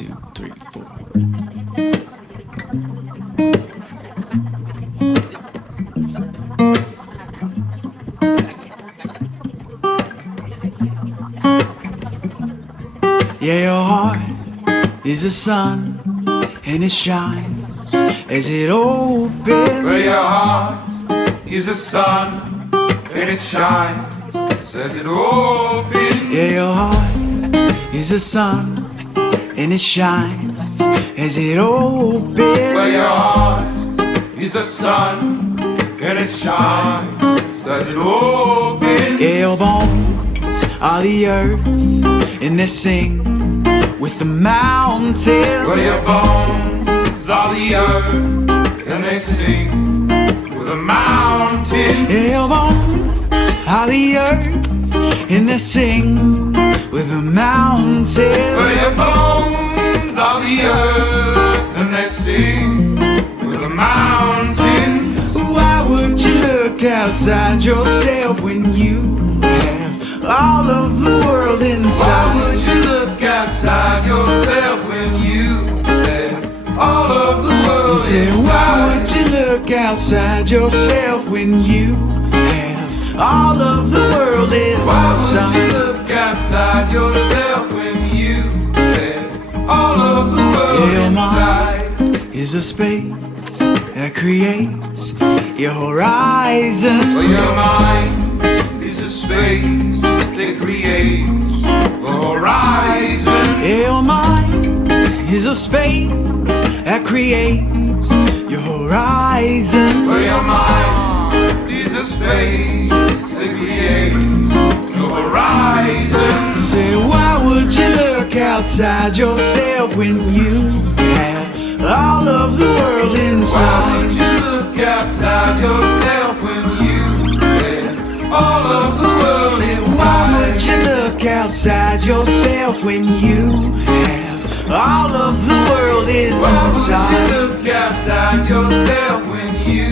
2, 3, 4. Yeah, your heart is a sun, and it shines as it opens. Well, your heart is the sun, and it shines as it opens. Yeah, your heart is a sun, and it shines as it opens. Well, your heart is the sun, and it shines as it opens. Yeah, your bones are the earth, and they sing with the mountains. Well, your bones are the earth, and they sing with the mountains. Yeah, your bones are the earth, and they sing with the mountains. Well, your bones are the earth, and they sing with the mountains. Why would you look outside yourself when you have all of the world inside? Why would you look outside yourself when you have all of the world Say, inside? why would you look outside yourself when you have all of the world inside? Why would you look outside yourself when you have all of the world Your inside? mind is a space that creates your horizon. Well, your mind is a space that creates the horizon. Your mind is a space that creates your horizon. Well, your mind is a space that creates the horizon. Say, why would you look outside yourself when you have all of the world Why inside? would you look outside yourself when you have all of the world inside? Why would you look outside yourself when you have all of the world Why would you inside? look outside yourself when you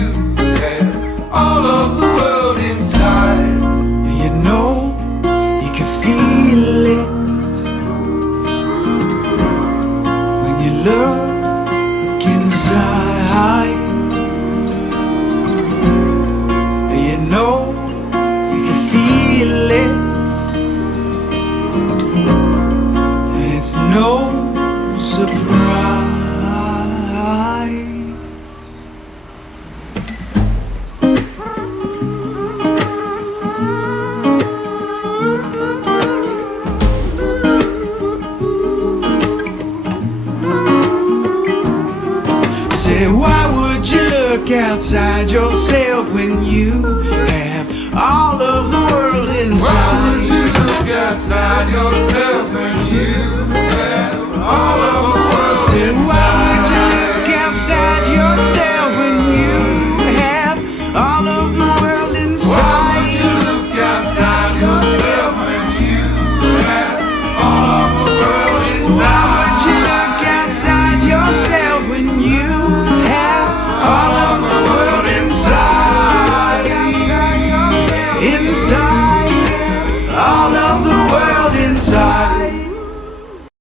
have all of the world inside? You know, you can feel it when you look inside. You know, you can feel it, and it's no surprise. Say, why would you look outside yourself when you have all of the world Why would inside? you look outside yourself when you have all of the world Say, why would you look inside? outside yourself when you have all of the world Why would inside? you look outside yourself when you have all of the world inside?